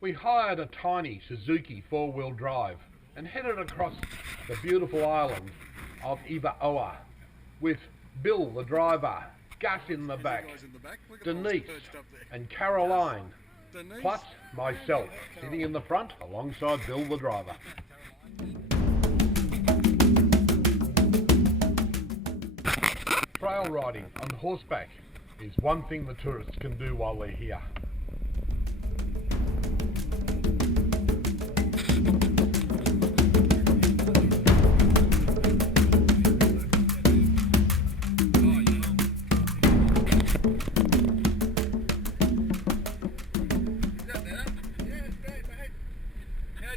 We hired a tiny Suzuki four-wheel drive and headed across the beautiful island of Hiva Oa with Bill the driver, Gus in the back, Denise and Caroline, plus myself sitting in the front alongside Bill the driver. Trail riding on horseback is one thing the tourists can do while they're here.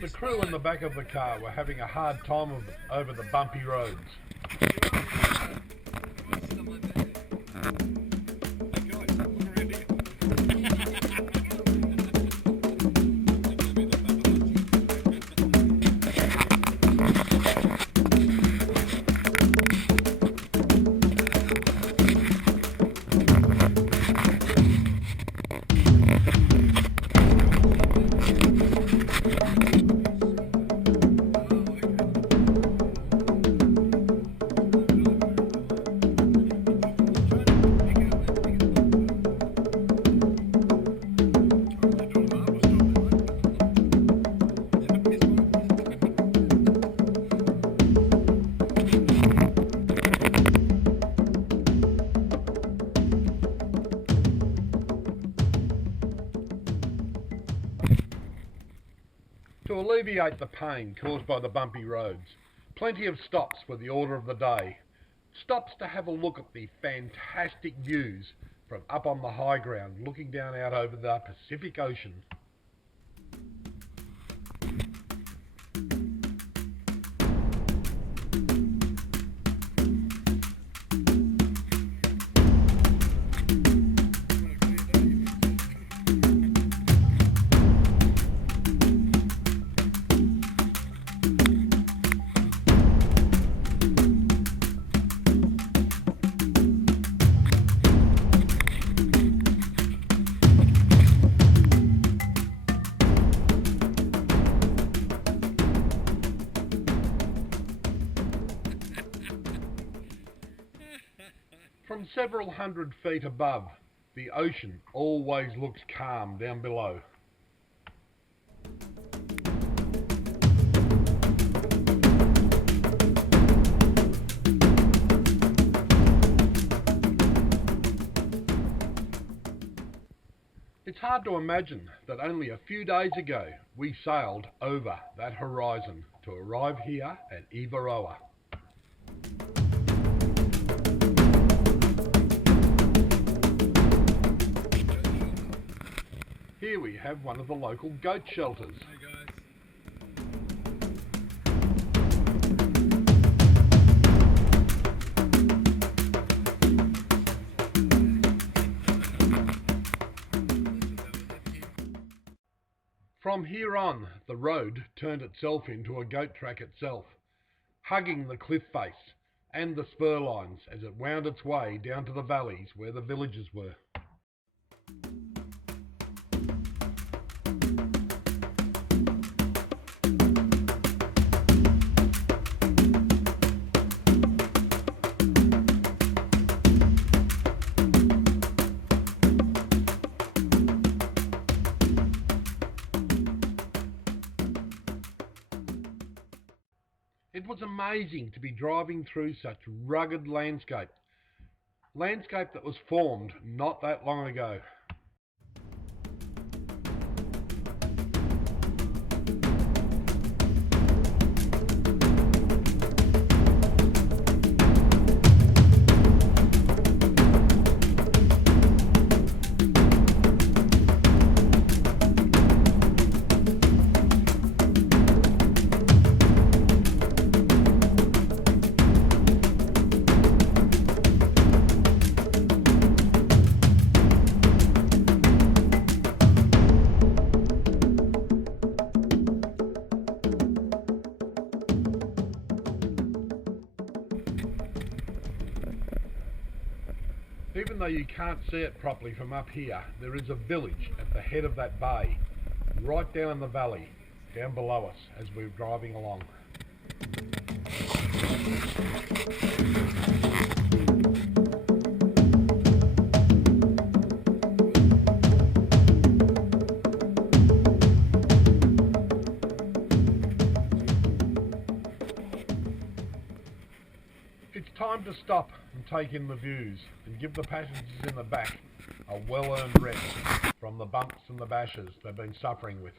The crew in the back of the car were having a hard time over the bumpy roads. To alleviate the pain caused by the bumpy roads, plenty of stops were the order of the day. Stops to have a look at the fantastic views from up on the high ground looking down out over the Pacific Ocean. From several hundred feet above, the ocean always looks calm down below. It's hard to imagine that only a few days ago we sailed over that horizon to arrive here at Hiva Oa. Here we have one of the local goat shelters. Hey guys. From here on, the road turned itself into a goat track itself, hugging the cliff face and the spur lines as it wound its way down to the valleys where the villages were. It was amazing to be driving through such rugged landscape that was formed not that long ago. Even though you can't see it properly from up here, there is a village at the head of that bay, right down in the valley, down below us as we're driving along. It's time to stop and take in the views and give the passengers in the back a well-earned rest from the bumps and the bashes they've been suffering with.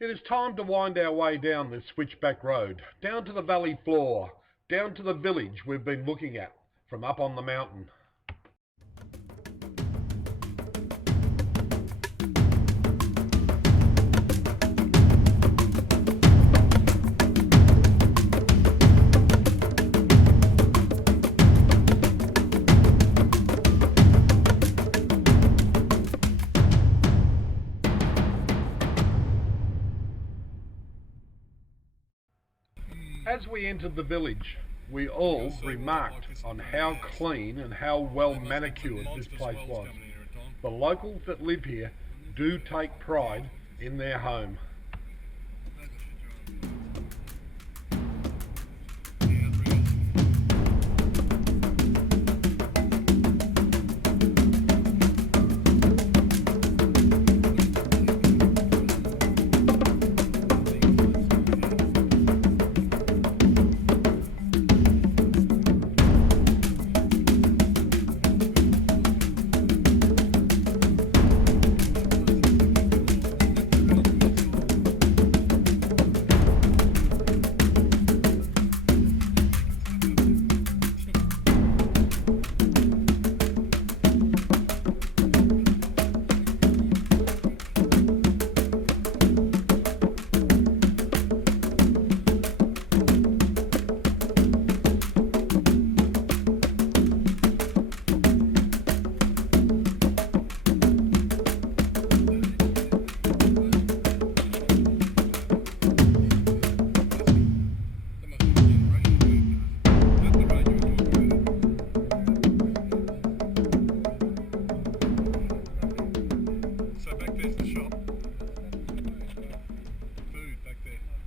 It is time to wind our way down this switchback road, down to the valley floor, down to the village we've been looking at from up on the mountain. As we entered the village, we all remarked on how clean and how well manicured this place was. The locals that live here do take pride in their home.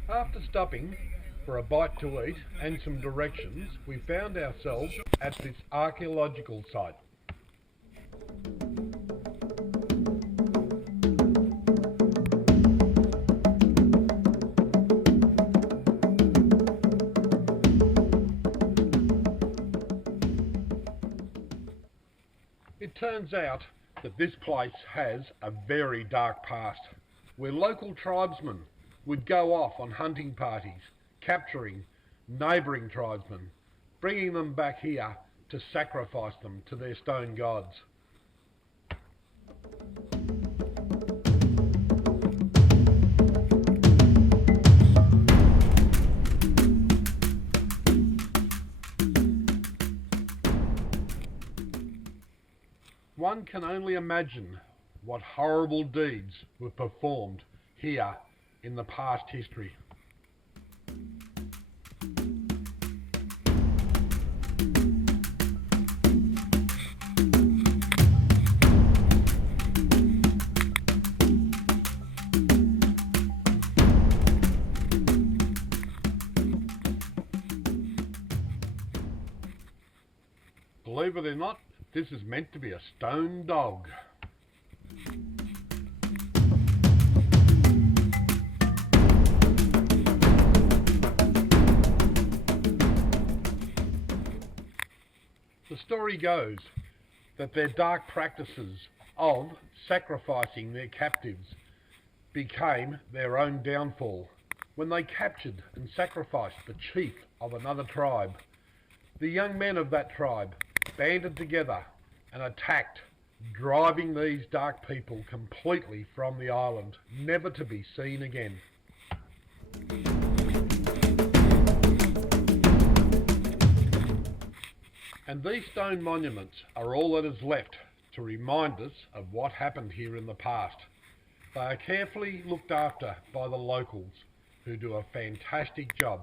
After stopping for a bite to eat and some directions, we found ourselves at this archaeological site. It turns out that this place has a very dark past, where local tribesmen would go off on hunting parties, capturing neighbouring tribesmen, bringing them back here to sacrifice them to their stone gods. One can only imagine what horrible deeds were performed here in the past history. Believe it or not, this is meant to be a stone dog. The story goes that their dark practices of sacrificing their captives became their own downfall. When they captured and sacrificed the chief of another tribe, the young men of that tribe banded together and attacked, driving these dark people completely from the island, never to be seen again. And these stone monuments are all that is left to remind us of what happened here in the past. They are carefully looked after by the locals, who do a fantastic job.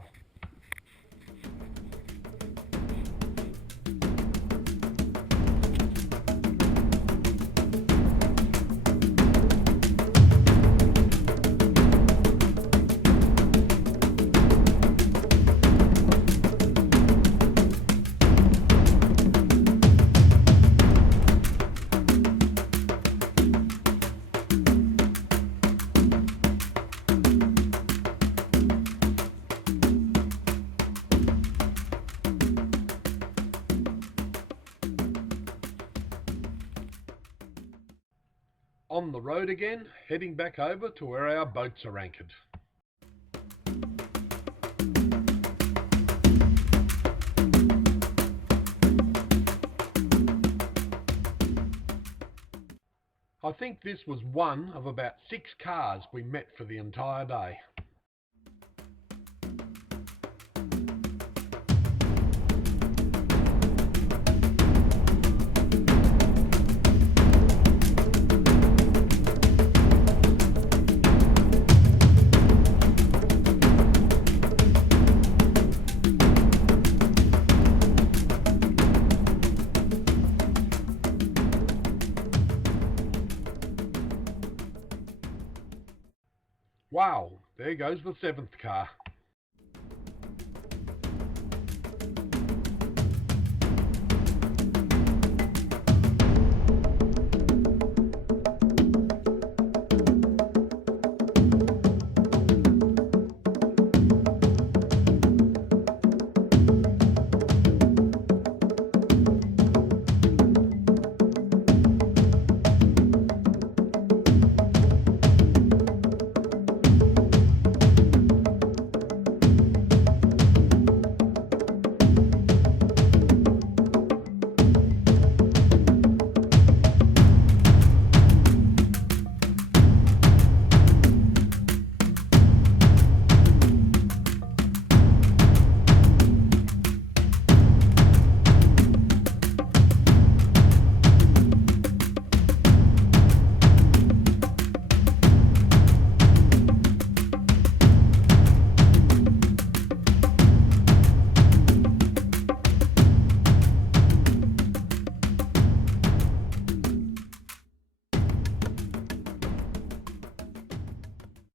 On the road again, heading back over to where our boats are anchored. I think this was one of about 6 cars we met for the entire day. Wow, there goes the 7th car.